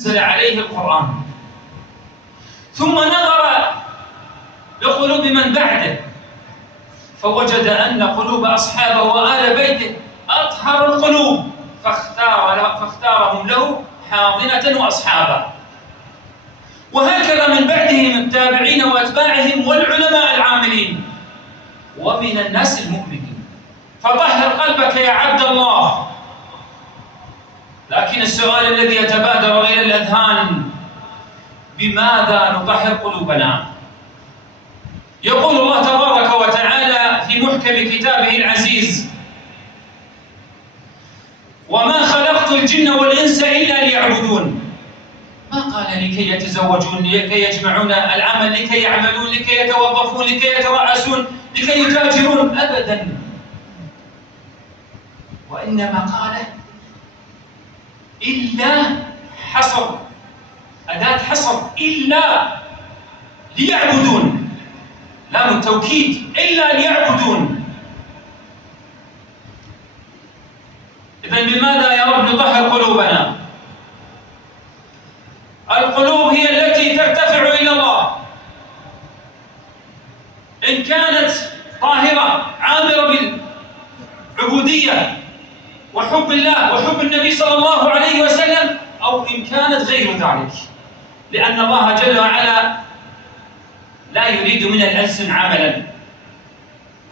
نزل عليه القرآن، ثم نظر لقلوب من بعده فوجد أن قلوب أصحابه وآل بيته أطهر القلوب، فاختارهم له حاضنة وأصحابا. وهكذا من بعدهم التابعين وأتباعهم والعلماء العاملين ومن الناس المؤمنين. فطهر قلبك يا عبد الله. لكن السؤال الذي يتبادر إلى الأذهان: بماذا نطهر قلوبنا؟ يقول الله تبارك وتعالى في محكم كتابه العزيز: وما خلقت الجن والإنس إلا ليعبدون. ما قال لكي يتزوجون، لكي يجمعون العمل، لكي يعملون، لكي يتوظفون، لكي يترأسون، لكي يتاجرون، أبدا. وإنما قال إلا، حصر، أداة حصر، إلا ليعبدون، لام التوكيد، إلا ليعبدون. إذن بماذا يا رب نطهر قلوبنا؟ القلوب هي التي ترتفع إلى الله. إن كانت طاهرة عامرة بالعبودية وحب الله وحب النبي صلى الله عليه وسلم، أو إن كانت غير ذلك، لأن الله جل وعلا لا يريد من الألسن عملا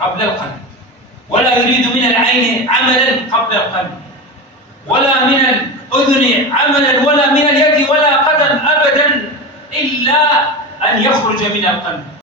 قبل القلب، ولا يريد من العين عملا قبل القلب، ولا من الأذن عملا، ولا من اليد ولا قدم أبدا، إلا أن يخرج من القلب.